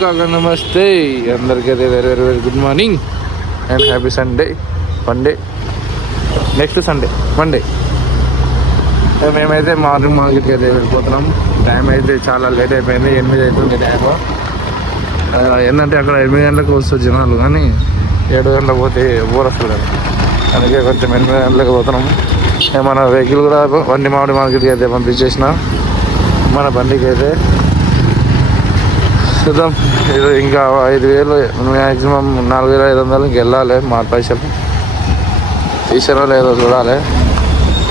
కాగా నమస్తే అందరికీ అయితే very very very good morning and happy Sunday Monday next Sunday Monday. మేమైతే మార్నింగ్ మార్కెట్కి అయితే వెళ్ళిపోతున్నాం. టైం అయితే చాలా లేట్ అయిపోయింది, 8 అవుతుంది టైం. ఏంటంటే అక్కడ 8 గంటలకు వస్తుంది జనాలు, కానీ 7 గంటలకు పోతే ఊరు వస్తుంది కదా, అందుకే కొంచెం 8 గంటలకు పోతున్నాము. మన వెహికల్ కూడా వండి మామిడి మార్కెట్కి అయితే పంపించేసిన. మన బండికి అయితే చూద్దాం, ఇది ఇంకా 5,000 మ్యాక్సిమం 4,500 ఇంక వెళ్ళాలి. మా పైసలు తీసారో లేదో చూడాలి.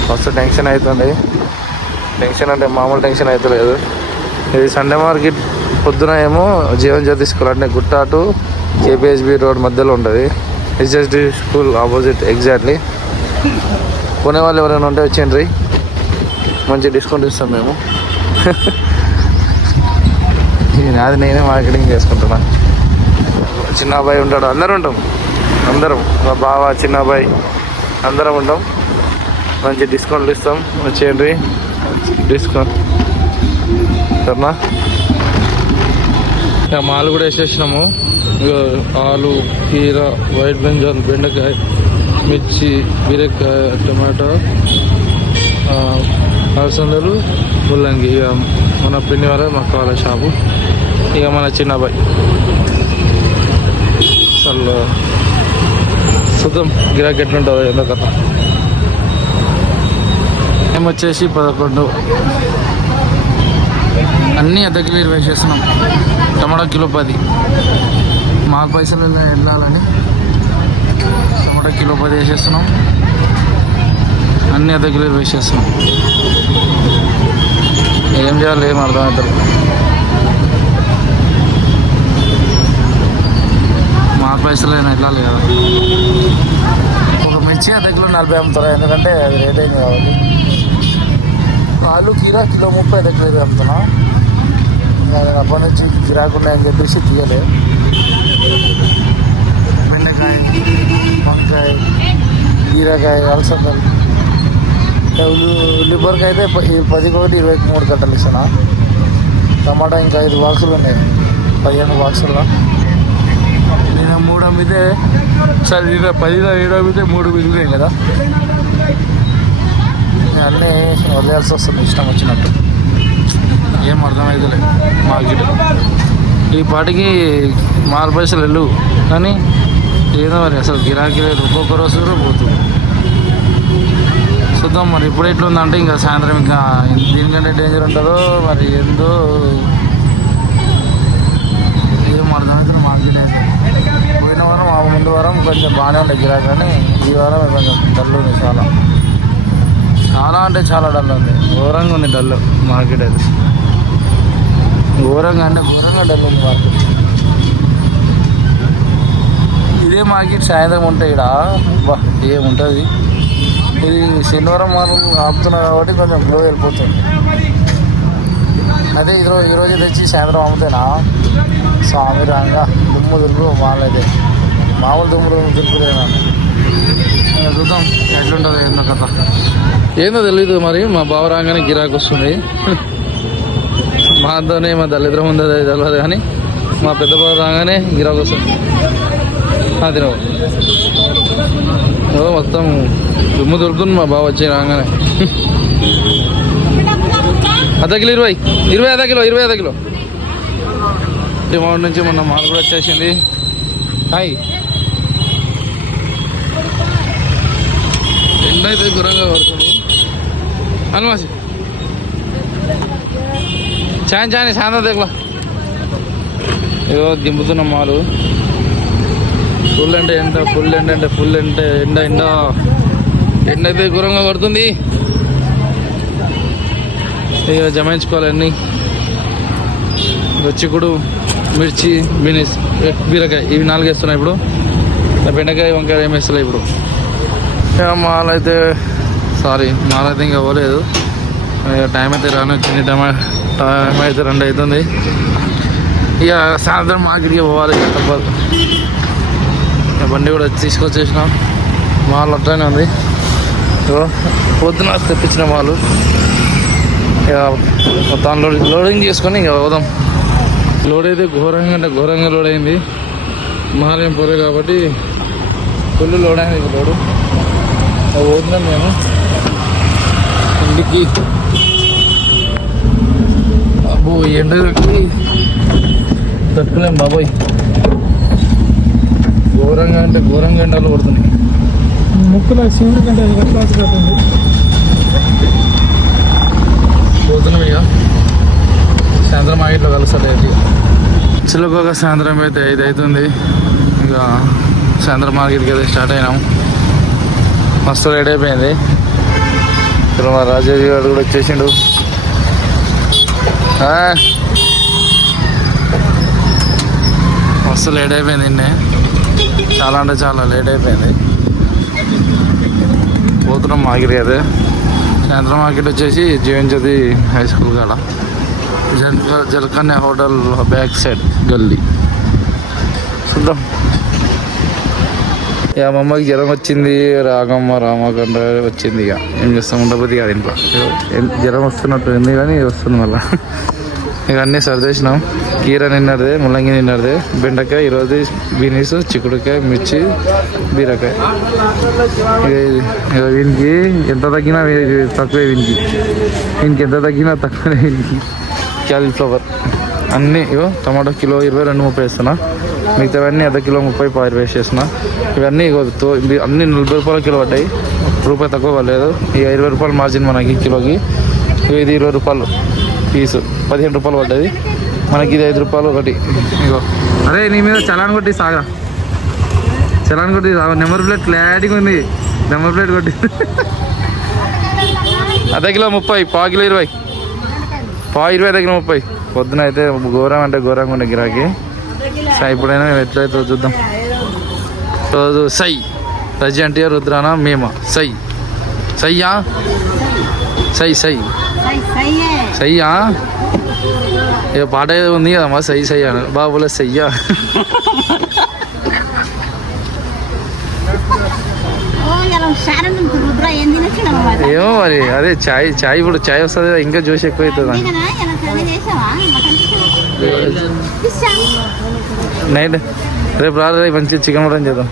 మస్తు టెన్షన్ అవుతుంది. టెన్షన్ అంటే మామూలు టెన్షన్ అవుతలేదు. ఇది సండే మార్కెట్ పొద్దున ఏమో జీవన్ జ్యోతి స్కూల్ అంటే గుట్ట టు KPHB రోడ్ మధ్యలో ఉంటుంది. HSD school opposite exactly. కొనే వాళ్ళు ఎవరైనా ఉంటే వచ్చేయండి, మంచి డిస్కౌంట్ ఇస్తాం మేము. అది నేనే మార్కెటింగ్ చేసుకుంటున్నా. చిన్న అబ్బాయి ఉంటాడు, అందరం మా బావ చిన్న అబ్బాయి అందరం ఉంటాం. మంచి డిస్కౌంట్లు ఇస్తాం, వచ్చేయండి. డిస్కౌంట్ సరేనా? ఇక మాలు కూడా వేసేసినాము. ఆలు, కీర, వైట్ బెంగాల్, బెండకాయ, మిర్చి, బీరకాయ, టమాటో, అలసందలు, ముల్లంగి. ఇక మన పిన్ని వాళ్ళ మా వాళ్ళ షాపు. ఇక మన చిన్న అబ్బాయి అసలు చూద్దాం గిరాకీ ఎట్లుంటుందో ఏందో కథ. మేము వచ్చేసి 11 అన్నీ అద్దెకి వేసేస్తున్నాం. టమాటా కిలో 10, మాకు పైసలు వెళ్ళాలని టమాటా కిలో 10 వేసేస్తున్నాం. అన్నీ అద్దెకి వేసేస్తున్నాం. ఏం చేయాలి ఏం అర్థమవుతారు. మా పైసలు అయినా వెళ్ళాలి కదా. ఒక మిర్చి అద్దెకిలో 40 అమ్ముతారా, ఎందుకంటే అది రేట్ అయింది కాబట్టి. ఆలు కీరా కిలో 30 అద్దెకిలో అమ్ముతున్నా. అప్పటి నుంచి గిరాకున్నాయని చెప్పేసి తీయలే. బెండకాయ, వంకాయ, బీరకాయ, అలసందలు, ఉల్లిపొరకాయ అయితే 10 కోటి 23 కట్టలు ఇస్తాను. టమాటా ఇంకా 5 బాక్సులు ఉన్నాయి, 15 బాక్సుల్లో. నేను 3 అమ్మితే సరే, నేను 10 7 అమ్మితే 3 మిగిలినాయి కదా. అన్నీ వదిలేయాల్సి వస్తుంది ఇష్టం వచ్చినట్టు. ఏం అర్థమవుతలే మార్కెట్. ఈ పాటికి 4 పైసలు వెళ్ళు, కానీ ఏదో మరి అసలు గిరాకీ లేదు. ఒక్కొక్క రోజు పోతుంది. చూద్దాం మరి ఇప్పుడు ఎట్లుందంటే ఇంకా సాయంత్రం ఇంకా దీనికంటే డేంజర్ ఉంటుందో మరి ఏందో ఏం అర్థమవుతుంది మార్కెట్ అయితే. పోయిన వారం ముందు వారం కొంచెం బాగానే ఉండే గిరాకీ, కానీ ఈ వారం కొంచెం డల్ ఉంది. చాలా అంటే చాలా డల్ ఉంది. ఘోరంగా ఉంది డల్ మార్కెట్ అయితే. ఘోరంగా డల్ ఉంది మార్కెట్. ఇదే మార్కెట్ సాయంత్రం ఉంటే ఇక్కడ బా ఏముంటుంది. ఇది శనివారం మనం ఆపుతున్నాం కాబట్టి కొంచెం గ్లో వెళ్ళిపోతుంది. అదే ఈరోజు తెచ్చి సాయంత్రం అమ్ముతేనా స్వామి రాగా దుమ్ము దురుపు మాలైతే మామూలు దుమ్ము దురుపులేనా. చూద్దాం ఎట్లుంటుంది ఏందో కథ. ఏందో తెలీదు మరి. మా బావ రాగానే గిరాకు వస్తుంది. మాతోనే మా దళిద్రం ఉందో తెలియదు, కానీ మా పెద్ద బావ రాగానే గిరాకు వస్తుంది. తినవు మొత్తం దుమ్ము దొరుకుతుంది మా బావ వచ్చి రాగానే. అర్ధ కిలో 20 అర్ధ కిలో. మామిడి నుంచి మొన్న మాల్ కూడా వచ్చేసింది. హాయ్, ఎండ అయితే ఘోరంగా పడుతుంది. అల్మాసి చాయ్ సాయంత్రం దగ్గర ఏదో దింపుతున్న మాలు. ఫుల్ ఎండ అయితే ఘోరంగా పడుతుంది. ఇక జమాయించుకోవాలి అన్నీ. చిక్కుడు, మిర్చి, బీరకాయ ఇవి 4 వేస్తున్నాయి ఇప్పుడు. బెండకాయ, వంకాయ ఏం వేస్తలే ఇప్పుడు. మాల్ అయితే ఇంకా పోలేదు. టైం అయితే రానొచ్చింది. టైం అయితే 2 అవుతుంది. ఇక సాయంత్రం మార్కెట్కి పోవాలి తప్పదు. బండి కూడా తీసుకొచ్చేసినాం. మాల్ అట్లానే ఉంది. పొద్దున తెప్పించిన మాలు ఇక మొత్తం లోడింగ్ చేసుకొని ఇక పోదాం. లోడ్ అయితే ఘోరంగా అంటే ఘోరంగా లోడ్ అయింది. మహాలయం పొరే కాబట్టి ఫుల్ లోడ్ అయింది. లోడు పోతున్నాం మేము ఇంటికి. అబ్బో ఎండకి తట్టుకోలేం బాబోయ్. ఘోరంగా అంటే ఘోరంగా ఎండలు పడుతున్నాయి. ముక్కులో శివుడి కంటే కట్టుకోవచ్చు. పోతున్నాం ఇక. సాయంత్రం ఆగిట్లో కలుస్తుంది అయితే. చిలుకోక సాయంత్రం అయితే 5 అవుతుంది. ఇక సాయంత్రం మార్కెట్కి అయితే స్టార్ట్ అయినాం. మస్తు రెడీ అయిపోయింది. ఇప్పుడు మా రాజేష్ గారు కూడా వచ్చేసిండు. మస్తు లేట్ అయిపోయింది. నిన్నే చాలా అంటే చాలా లేట్ అయిపోయింది. పోతున్నాం మార్కెట్కి అయితే. సాయంత్రం మార్కెట్ వచ్చేసి జీవన్జ్యోతి హై స్కూల్ కాడ జలకన్య హోటల్ బ్యాక్ సైడ్ గల్లీ. చూద్దాం. ఇక మా అమ్మకి జ్వరం వచ్చింది. రామకండ వచ్చింది. ఇక ఏం చేస్తాం, ఉండబోద్ది కాదు ఇంట్లో. జ్వరం వస్తున్నట్టు ఉంది కానీ వస్తుంది మళ్ళీ. ఇక అన్నీ సర్దేసినాం. కీర నిన్నదే, ముల్లంగి నిన్నదే, బెండకాయ ఈరోజు, బీనీస్, చిక్కుడుకాయ, మిర్చి, బీరకాయ. ఇక వీనికి ఎంత తగ్గినా తక్కువే. వీనికి ఎంత తగ్గినా తక్కువే. వీనికి క్యాలీఫ్లవర్ అన్నీ. ఇగో టమాటో కిలో 22-30 వేస్తున్నా. మిగతావన్నీ అర్ధ కిలో 30-20 వేసేస్తున్నా. ఇవన్నీ అన్నీ 40 రూపాయల కిలో పడ్డాయి. రూపాయి తక్కువ పడలేదు. ఇక 20 రూపాయలు మార్జిన్ మనకి కిలోకి. ఇది 20 రూపాయలు పీసు, 15 రూపాయలు పడ్డది మనకి. ఇది 5 రూపాయలు ఒకటి. ఇగో అరే నీ మీద చలాన్ కొట్టి సాగా. చలాన్ కొట్టి నెంబర్ ప్లేట్ క్లారిటీగా ఉంది. నెంబర్ ప్లేట్ కొట్టి అర్ధ కిలో 30, పావు కిలో 20, పావు 20, అర్ధ కిలో 30. పొద్దున అయితే ఘోరం అంటే ఘోరంగా ఉండే గిరాకీ. సై ఇప్పుడైనా మేము ఎట్లయితే చూద్దాం. రోజు సై రజీ అంటే రుద్రానా మేమా సై సయ్యా సై సై సయ్యా. ఇక పాట ఏదో ఉంది కదమ్మా, సై సై అని. బాబులే సయ్యా. ఏమో మరి. అదే చాయ్ ఇప్పుడు చాయ్ వస్తుంది కదా, ఇంకా జ్యూస్ ఎక్కువ అవుతుంది. నైట్ రేపు రాదు. రేపు మంచి చికెన్ మటన్ చేద్దాం.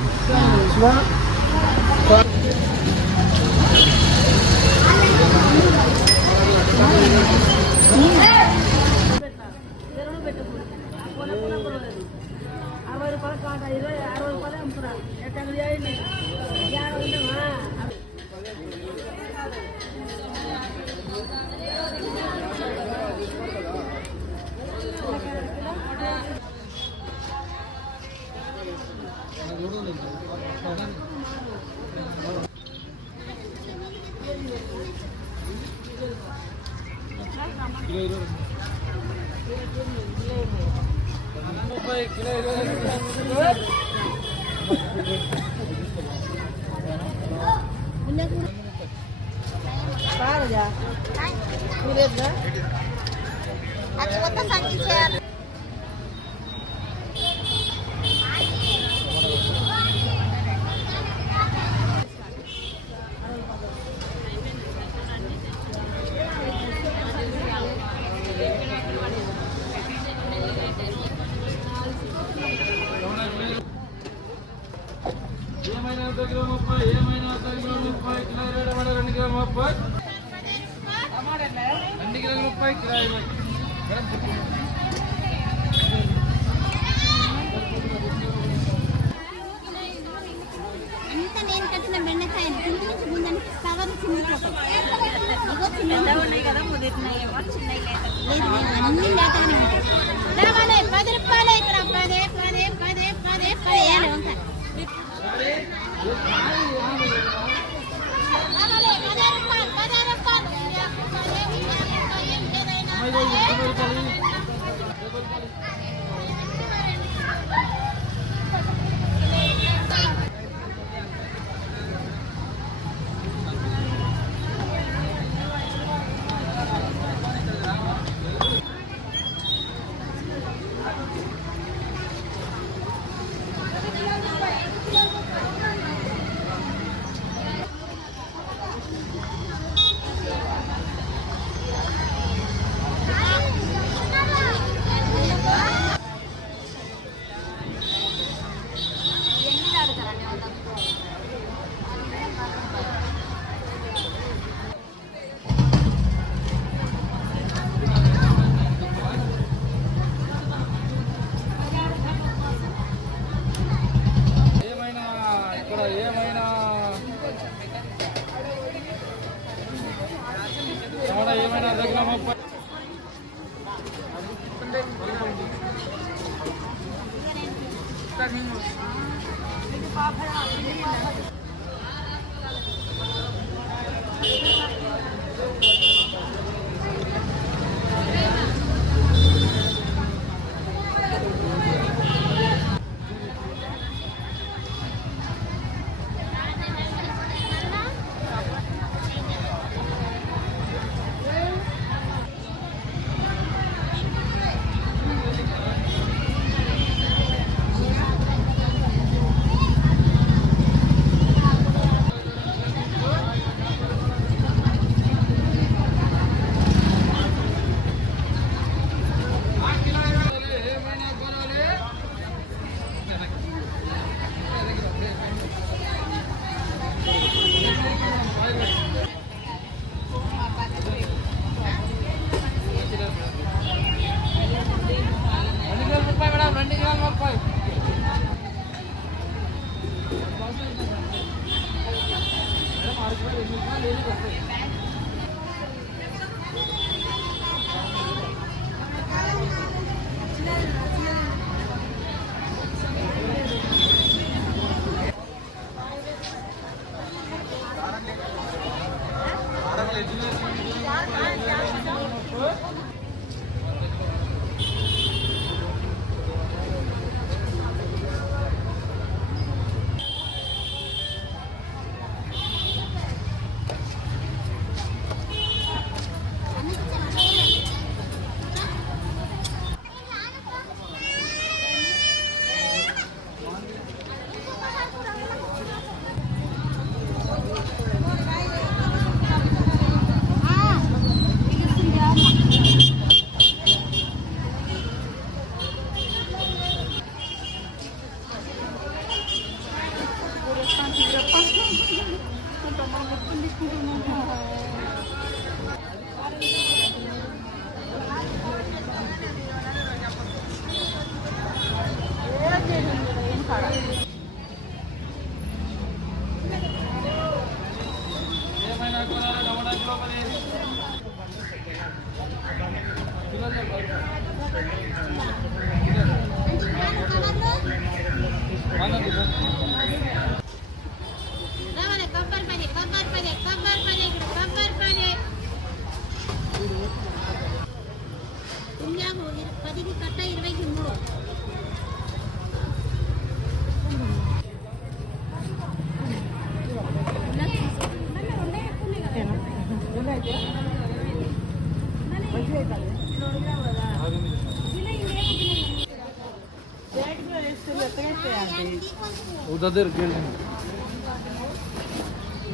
उधर गेल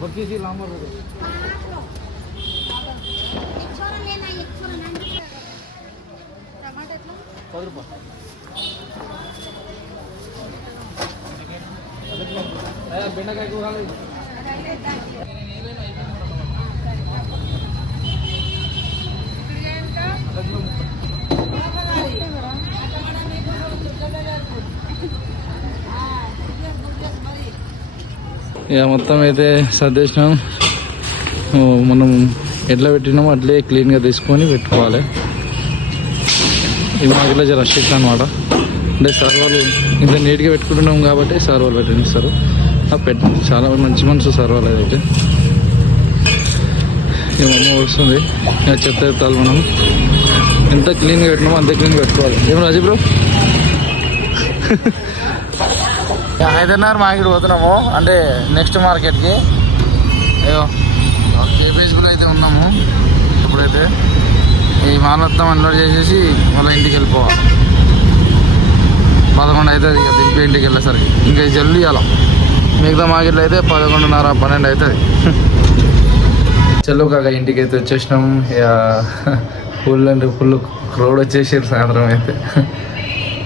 बच्ची जी लांबर बेंडकाय ఇక మొత్తం అయితే సర్దేశం మనం ఎట్లా పెట్టినామో అట్లే క్లీన్గా తీసుకొని పెట్టుకోవాలి. ఇది మాకు ఇట్లా రెస్ట్రిక్షన్ అనమాట. అంటే సార్ వాళ్ళు ఇంత నీట్గా పెట్టుకుంటున్నాం కాబట్టి సార్ వాళ్ళు పెట్టిస్తారు. చాలా మంచి మనసు సార్ వాళ్ళు అయితే. ఇక అమ్మ వస్తుంది ఇక చెత్త ఎత్తాలి. మనం ఎంత క్లీన్గా పెట్టినామో అంత క్లీన్గా పెట్టుకోవాలి. ఏం రాజీ బ్రో హైదరాబాద్ మార్కెట్ పోతున్నాము, అంటే నెక్స్ట్ మార్కెట్కి. అయ్యో కేపీహెచ్లో అయితే ఉన్నాము. ఇప్పుడైతే ఈ మాల్ మొత్తం అన్లోడ్ చేసేసి మళ్ళీ ఇంటికి వెళ్ళిపోవాలి. 11 అవుతుంది ఇక దింపి ఇంటికి వెళ్ళేసరికి. ఇంకా జల్దీ ఇవ్వాలి. మిగతా మార్కెట్లో అయితే 11:30 12 అవుతుంది. చెల్లు కాక ఇంటికి అయితే వచ్చేసినాము. ఇక ఫుల్ అంటే ఫుల్ క్రౌడ్ వచ్చేసారు సాయంత్రం అయితే.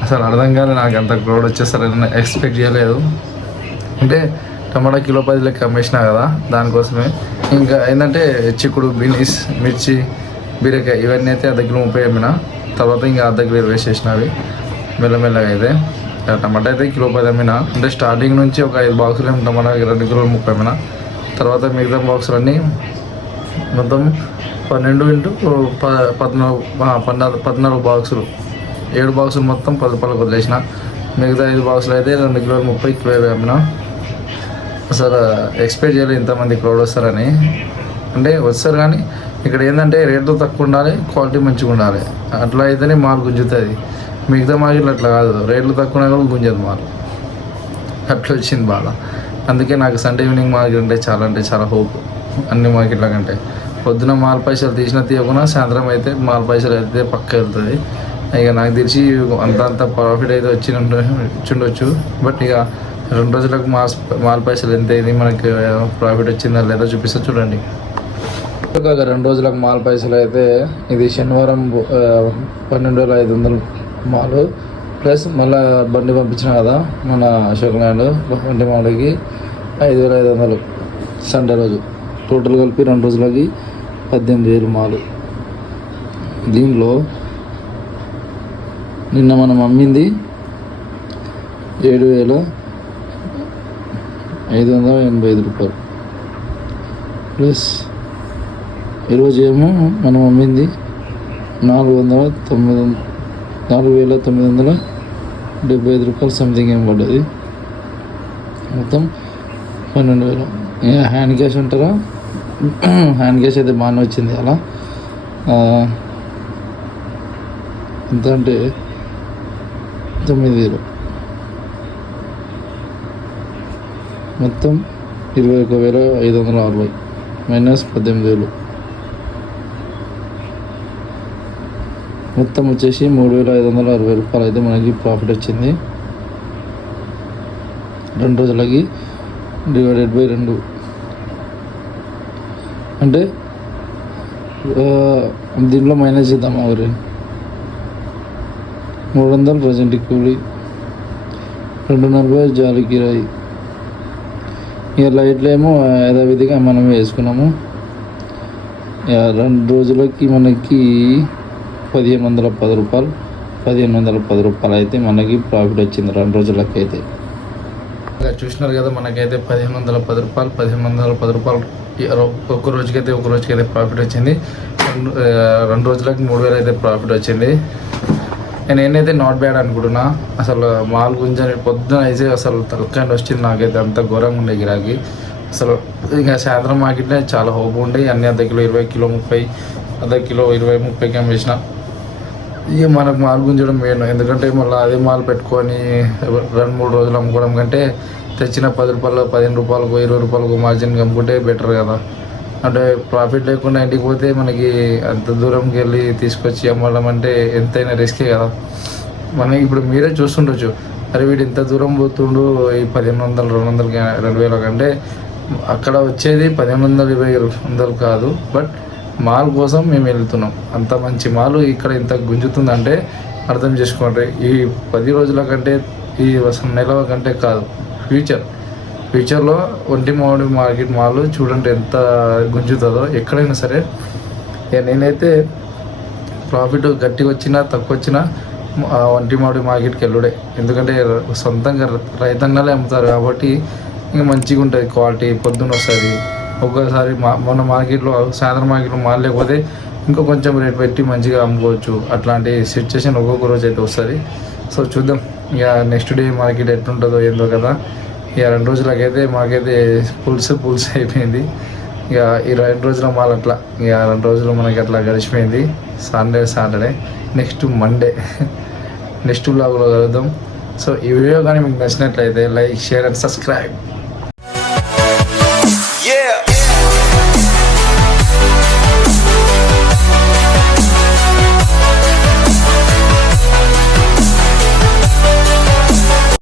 అసలు అర్థం కాదు నాకు, అంత క్రౌడ్ వచ్చేస్తారని ఎక్స్పెక్ట్ చేయలేదు. అంటే టమాటా కిలో 10 లెక్క అమ్మేసినా కదా, దానికోసమే. ఇంకా ఏంటంటే చిక్కుడు, బీనీస్, మిర్చి, బీరకాయ ఇవన్నీ అయితే అర్ధ కిలో 30 అమ్మిన. తర్వాత ఇంకా అర్ధ కిలో వేసేసినవి మెల్లమెల్లగా. అయితే టమాటా అయితే కిలో 10 అమ్మిన. అంటే స్టార్టింగ్ నుంచి ఒక 5 బాక్సులు ఏమి టమాటా 2 కిలోలు 30 అమ్మిన. తర్వాత మిగతా బాక్సులన్నీ మొత్తం 12 × 14 బాక్సులు, 7 బాక్సులు మొత్తం 10 రూపాయలకు వదిలేసిన. మిగతా 5 బాక్సులు అయితే 2 కిలోలు 30 కిలోలు అమ్మినా. అసలు ఎక్స్పెక్ట్ చేయలేదు ఇంతమంది క్రౌడ్ వస్తారని. అంటే వస్తారు కానీ ఇక్కడ ఏంటంటే రేట్లు తక్కువ ఉండాలి, క్వాలిటీ మంచిగా ఉండాలి. అట్లా అయితేనే మాల్ గుంజుతుంది. మిగతా మార్కెట్లు అట్లా కాదు, రేట్లు తక్కువ ఉన్నా కూడా గుంజదు మాల్. అట్లా వచ్చింది బాధ. అందుకే నాకు సండే ఈవినింగ్ మార్కెట్ అంటే చాలా హోప్ అన్ని మార్కెట్ల కంటే. పొద్దున మాల్ పైసలు తీయకుండా సాయంత్రం అయితే మాల్ పైసలు అయితే పక్క వెళ్తుంది. ఇక నాకు తెలిసి అంత ప్రాఫిట్ అయితే వచ్చిండొచ్చు. బట్ ఇక 2 రోజులకు మాల్ పైసలు ఎంత అయింది, మనకి ప్రాఫిట్ వచ్చిందా లేదా చూపిస్తా చూడండి. 2 రోజులకు మాల్ పైసలు అయితే ఇది శనివారం 12,500 మాలు ప్లస్ మళ్ళీ బండి పంపించిన కదా మన అశోక్ ల్యాండ్ బండి మాలకి 5,500 సండే రోజు. టోటల్ కలిపి 2 రోజులకి 18,000 మాలు. దీనిలో నిన్న మనం అమ్మింది 7,585 రూపాయలు ప్లస్ ఈరోజు ఏమో మనం అమ్మింది 4,975 రూపాయలు సంథింగ్ ఏం పడ్డది. మొత్తం 12,000. హ్యాండ్ క్యాష్ అంటారా, హ్యాండ్ క్యాష్ అయితే బాగానే వచ్చింది. అలా ఎంత అంటే 9,000 మొత్తం 21,560 మైనస్ 18,000 మొత్తం వచ్చేసి 3,560 రూపాయలు అయితే మనకి ప్రాఫిట్ వచ్చింది. 2 రోజులకి డివైడెడ్ బై 2 అంటే దీంట్లో మైనస్ చేద్దాం. అవరి 300 ప్రజెంట్ కూలి, 240 జాలి కిరాయి. ఇక లైట్లు ఏమో యథావిధిగా మనం వేసుకున్నాము. 2 రోజులకి మనకి 1,510 రూపాయలు, 1,510 రూపాయలు అయితే మనకి ప్రాఫిట్ వచ్చింది 2 రోజులకి అయితే. చూసినారు కదా, మనకైతే 1,510 రూపాయలు, 1,510 రూపాయలు ఒక రోజుకైతే ప్రాఫిట్ వచ్చింది. 2 రోజులకి 3,000 అయితే ప్రాఫిట్ వచ్చింది. నేనైతే నాట్ బ్యాడ్ అనుకుంటున్నా. అసలు మాల్ గుంజని పొద్దున అయితే అసలు తలకాయ వచ్చింది నాకైతే. అంత ఘోరంగా ఉండే గిరాకీ అసలు. ఇంకా సాయంత్రం మార్కెట్లే చాలా హోప్ ఉండే. అన్ని అర్ధ కిలో 20, కిలో 30, అర్ధ కిలో 20, 30కి అమ్మేసిన. ఇక మనకు మాల్ గుంజడం మెయిన్. ఎందుకంటే మళ్ళీ అదే మాల్ పెట్టుకొని 2-3 రోజులు అమ్ముకోవడం కంటే తెచ్చిన 10 రూపాయలు, 15 రూపాయలకు, 20 రూపాయలకు మార్జిన్ అమ్ముకుంటే బెటర్ కదా. అంటే ప్రాఫిట్ లేకుండా ఇంటికి పోతే మనకి అంత దూరంకి వెళ్ళి తీసుకొచ్చి అమ్మడం అంటే ఎంతైనా రిస్కే కదా. మనం ఇప్పుడు మీరే చూస్తుండొచ్చు, అరే వీడు ఇంత దూరం పోతుండు ఈ 1,500, 200, 2,000 కంటే అక్కడ వచ్చేది 1,500, 2,000 కాదు. బట్ మాల్ కోసం మేము వెళ్తున్నాం. అంత మంచి మాల్ ఇక్కడ ఇంత గుంజుతుందంటే అర్థం చేసుకోండి. ఈ 10 రోజుల కంటే, ఈ నెల కంటే కాదు, ఫ్యూచర్లో ఒంటిమామిడి మార్కెట్ మాల్ చూడండి ఎంత గుంజుతుందో ఎక్కడైనా సరే. నేనైతే ప్రాఫిట్ గట్టిగా వచ్చినా తక్కువ వచ్చినా ఒంటిమామిడి మార్కెట్కి వెళ్ళుడే. ఎందుకంటే సొంతంగా రైతన్నలే అమ్ముతారు కాబట్టి ఇంకా మంచిగా ఉంటుంది, క్వాలిటీ పొద్దున్న వస్తుంది. ఒక్కోసారి మన మార్కెట్లో సాయంత్రం మార్కెట్లో మాల్ లేకపోతే ఇంకా కొంచెం రేట్ పెట్టి మంచిగా అమ్ముకోవచ్చు. అట్లాంటి సిచ్యువేషన్ ఒక్కొక్క రోజు అయితే వస్తుంది. సో చూద్దాం ఇక నెక్స్ట్ డే మార్కెట్ ఎట్లుంటుందో ఏందో కదా. ఇక 2 రోజులకైతే మాకైతే పుల్స్ అయిపోయింది. ఇక ఈ 2 రోజుల మాల్ అట్లా, ఇక 2 రోజులు మనకి అట్లా గడిచిపోయింది. సాటర్డే నెక్స్ట్ మండే నెక్స్ట్ బ్లాగ్లో కలుద్దాం. సో ఈ వీడియో కానీ మీకు నచ్చినట్లయితే లైక్, షేర్ అండ్ సబ్స్క్రైబ్.